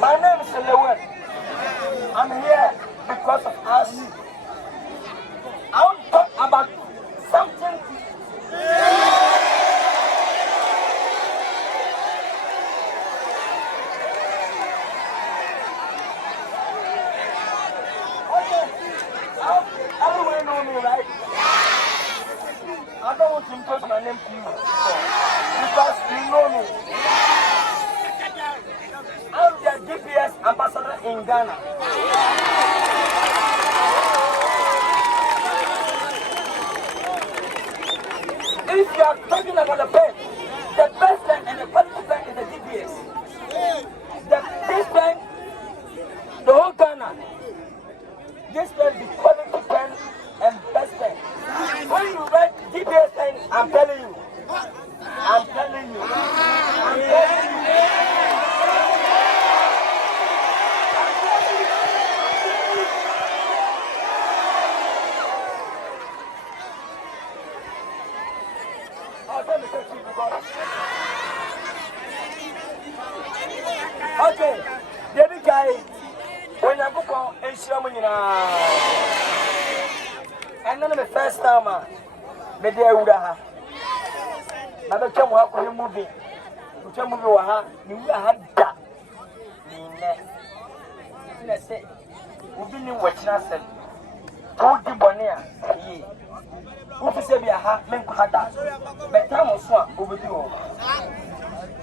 My name is Lilwin. I'm here because of us. I want to talk about something. Okay, everyone know me, right? I don't want to impose my name to you because you know me. I'm the GPS ambassador in Ghana. If you are talking about the pen, the best pen and the quality pen is the GPS. This pen, the whole Ghana, this pen is the quality pen and best pen. When you write GPS pen, I'm telling you. I'm telling you. I'm telling you. Okay, the other guy, when I go on and then the first time, the day would have. I don't come up with a movie. You tell me you had that. Let's say, we've been watching us. Hold the bonnet. Who said we are half men had that? But time was swap over the old.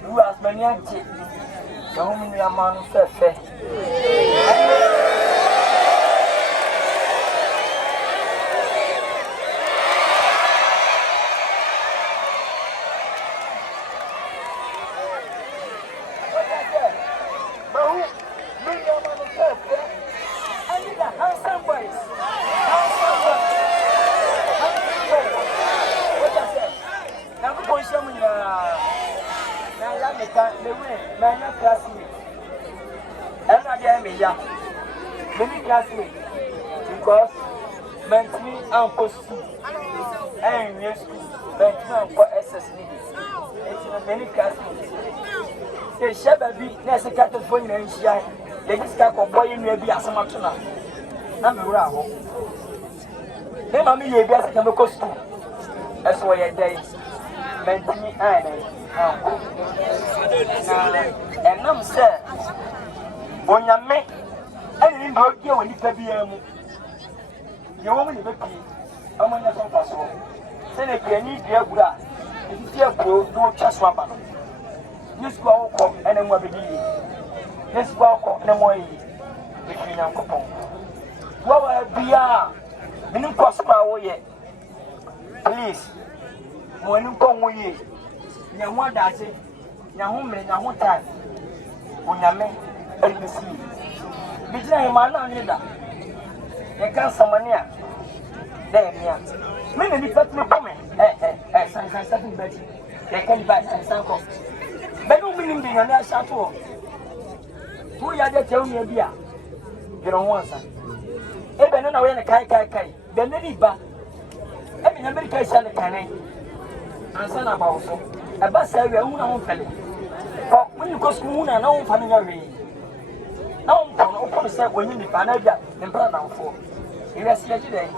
You ask many auntie. The woman your man said, many classmates because mentally and positive and yes, mentally for SS it's many classmates. They shall be necessary for you and share. They just can't boy in maybe as a matuna. I'm around. Then, mammy, you guys can go school. That's why you're there. Mentally and I'm sad. When you make I didn't know you when you said you want me to be I'm on your password. Send a penny, dear grass. If you fear grow, no chest swamp. This go up and then what be this go up and then more between your coupon. What will be a minimum cost per way? Please, when you come with you, you want that, your home and your whole time. When you make a see. Between my nana, you can't summon here. There, many people come in, something better. They can buy some cost. But no meaning being a nice chateau. Who are they telling me a beer? You don't want some. Even when I went a kai, then they need back. Every American shall the canning. And son about so. A bus area, own fellow. When you go school, and no family. No, open set when you need Panada and Pranam for. You are today.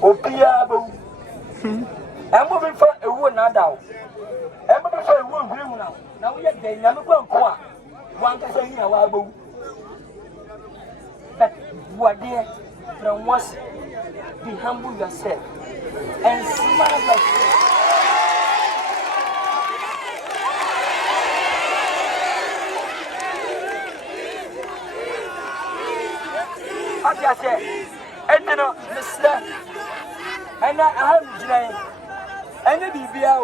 Oh, Piabo. I'm moving for a woman now. I'm moving for a woman now. Now we are getting a little one. One can say, but what dear, from once be humble yourself and smile like I said, and you know, Mr. And I have today, and the BBO.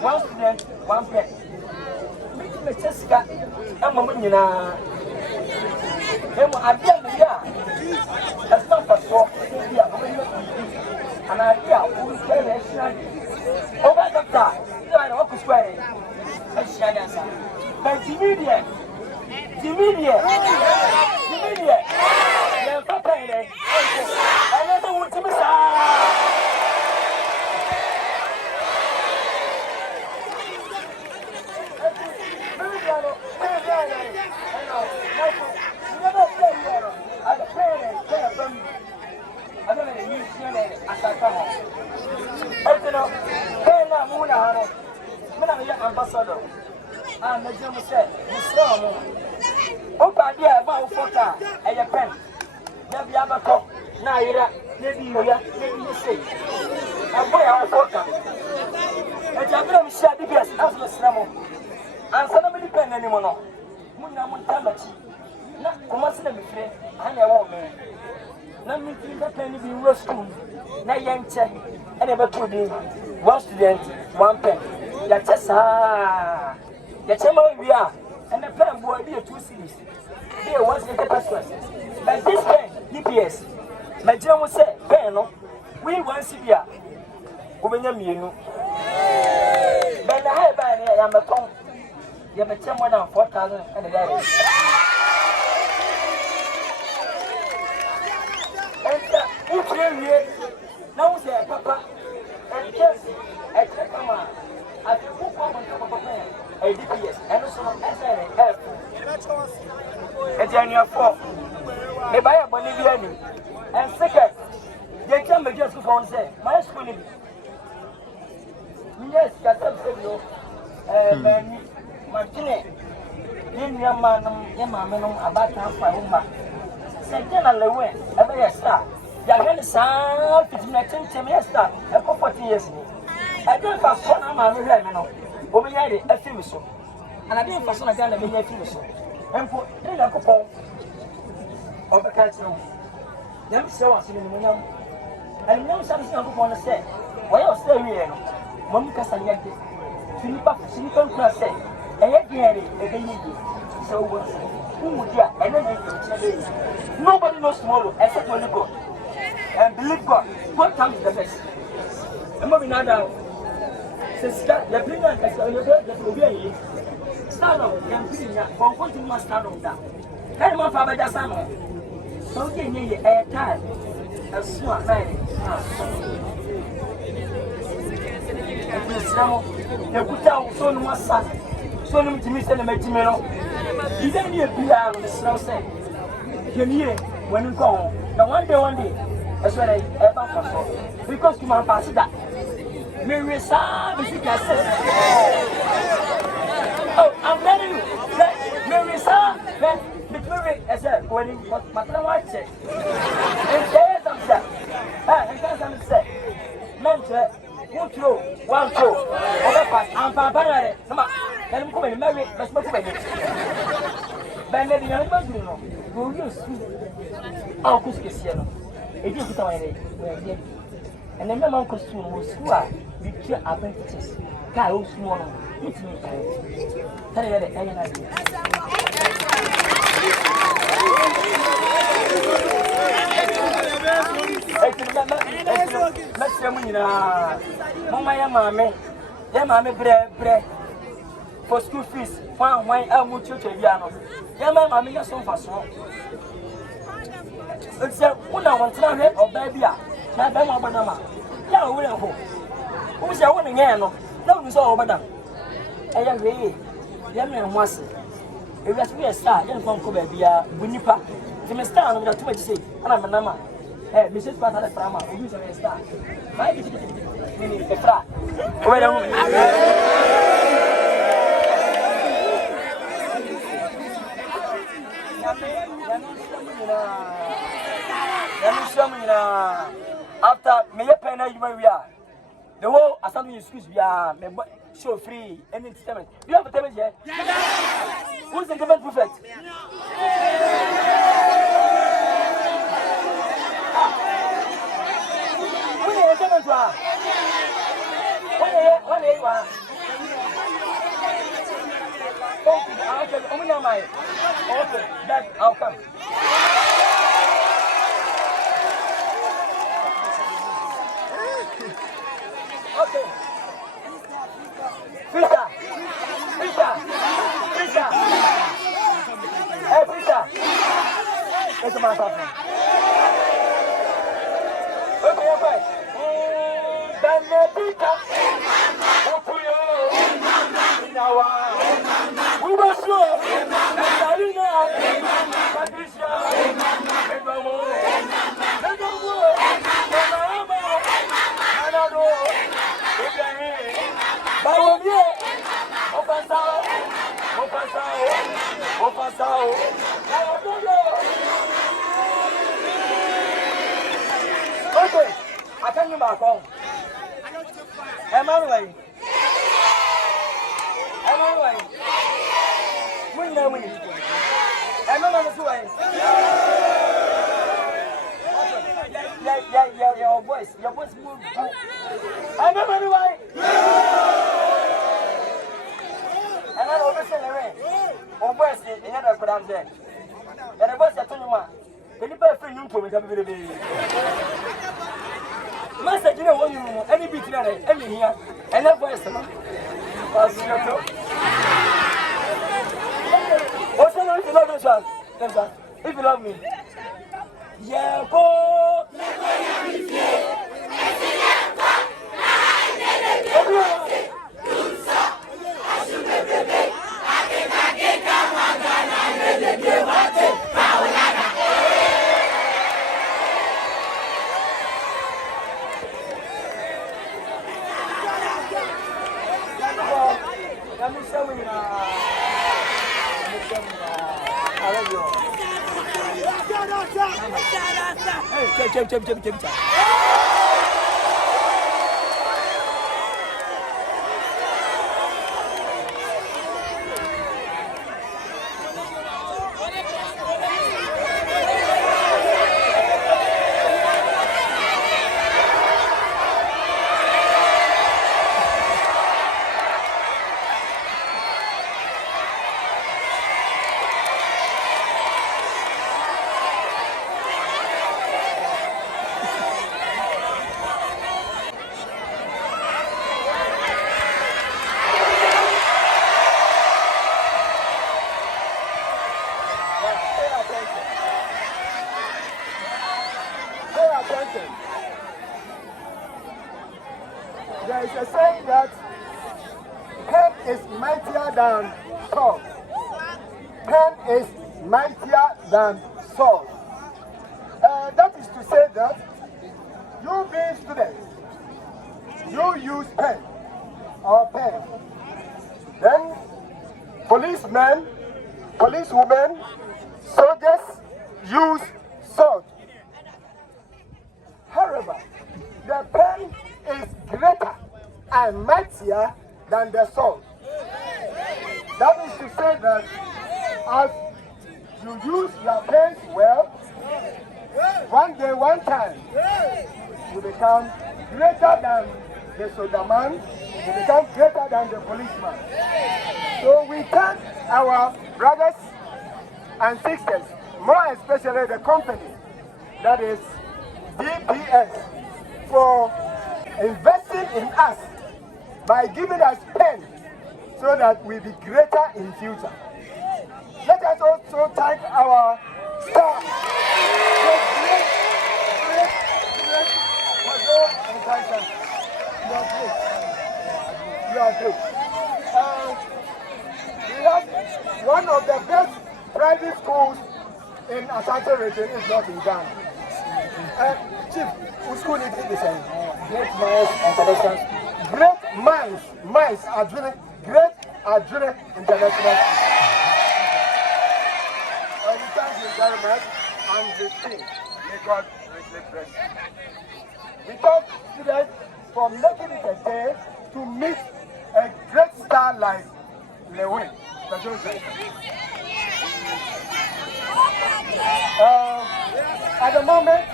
One student, one pen. Making the Jessica, I'm a woman. At the end of the year, that's not for so. An idea who is very exciting. Over the top, you are not squaring. But the media, you're prepared. I don't want to miss out. Ambassador, and the German said, Mr. Opa, dear, about Fota, and a pen. Never ever talk, Naira, maybe you say. And boy, our Fota. And Jabram said, yes, as the Snamo. And somebody pen anymore. Munamuntachi. Not commercial, and a woman. Let me think that penny be rescued. Na young check, and ever put in one student, one pen. Yatesa, Yachema, we are, and the pen will be a 2 cities. There was a person. But this pen, DPS, my general said, pen, we want Sibia. Women, you know. But I have a tongue. You have a 10 more than 4,000 and a day. And if you now say, Papa, and yes, I take a man. I think who come on top of a man, a DPS, and also an help. And then you're 4. They buy a Bolivian. And second, they come and just go and say, my school. Yes, Catam said no. Martine, in your man, your mamma, about half my woman. Second, Lilwin, every star. Yagan sound, it's not 10 years, a 40 years. I don't pass one of my women, over here, a few so. And I didn't pass on again, a few so. And for a couple of the cats, no. Them show us in the morning. And you know something I want to say. Why are you still here? Monica Sayaki, Philippa Class say, and yet, so who would you? And nobody knows tomorrow except when you go. And believe God, what comes the best? And moving now, sister, the brilliant as the way. Stand up, and bring that, for what you must stand up down. Tell my father just so give me a time. A smart man. The Kuta, so no son, so no to miss and make him know. He didn't hear PR on the snow say. Can you when you go? Now one day, that's what I ever for. Because you might pass that. Mirisa, if you can say. Oh, I'm telling you. Maybe sir, maybe as a when my watch it. And say something. And can't say. Mentor, one two, one two. I'm Papa. Come on, let him come and marry. Let's go to it. Ben ne diyor ben bilmiyorum. Görüyorsun. Alkış kesiyor. Ediyor bir tane. And then my uncle soon was who are the apprentices. Guy who's small. It's me. Tell you that any idea. Let's go. Mama, ya mama, bre. For school fees, why I'm much piano. Yeah, my mammy, you're so fast. It's a one or baby. My Bama. Yeah, we are home. Who's your one again? No, it's all madam. I am really. Young man was it was me a star, young Conco baby, Winipa. The Mr. I'm not too much to say, and I'm a number. Hey, Mrs. Patala Frama, who is a star. My meaning a frat. After me pen you are the whole assembly excuse we are show free any statement. You have a statement here? Who's the government prophet? Okay, that I'll come. Okay. Fisher. Hey, Fisher. It's a matter. Okay. Benedicta. We were sure. Patricia. Okay, I can't get back home. Emmanuel. We know we. Emmanuel is away. Yeah, your voice moved. Emmanuel away. And I oversee the rain. Or voice in another program there. And I was at 21. Can you pay free you to me? Master, you know what you any bit any here, and that voice. What's the name if you love this one? If you love me. Yeah, go. There is a saying that pen is mightier than sword. Pen is mightier than sword. That is to say that you being students, you use pen or pen. Then policemen policewomen, soldiers use sword. However, the pen is greater and mightier than the sword. That is to say that as you use your pens well, one day, one time, you become greater than the soldier man, you become greater than the policeman. So we thank our brothers and sisters, more especially the company, that is DPS, for investing in us by giving us pen so that we be greater in future. Let us also thank our staff. Kwadwo Nkansah. You are great. We have one of the best private schools in Asante region is not in Ghana. Chief, whose school is this? Great Minds International. Great Minds Adjunct, Great Adjunct International. We thank you very much and the team. May God richly bless you. We thank students for making it a day to meet a great star like Lilwin. At the moment,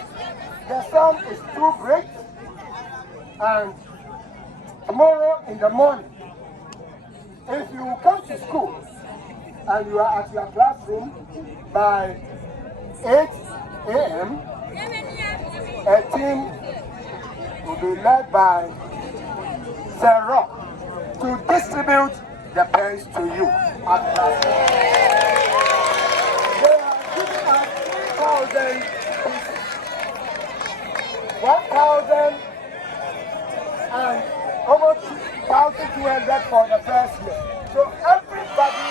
the sun is too great, and tomorrow in the morning, if you come to school and you are at your classroom by 8 a.m., a team will be led by Sarah to distribute the pens to you at class. They are giving us 1,000 and almost 1,200 for the first year. So everybody.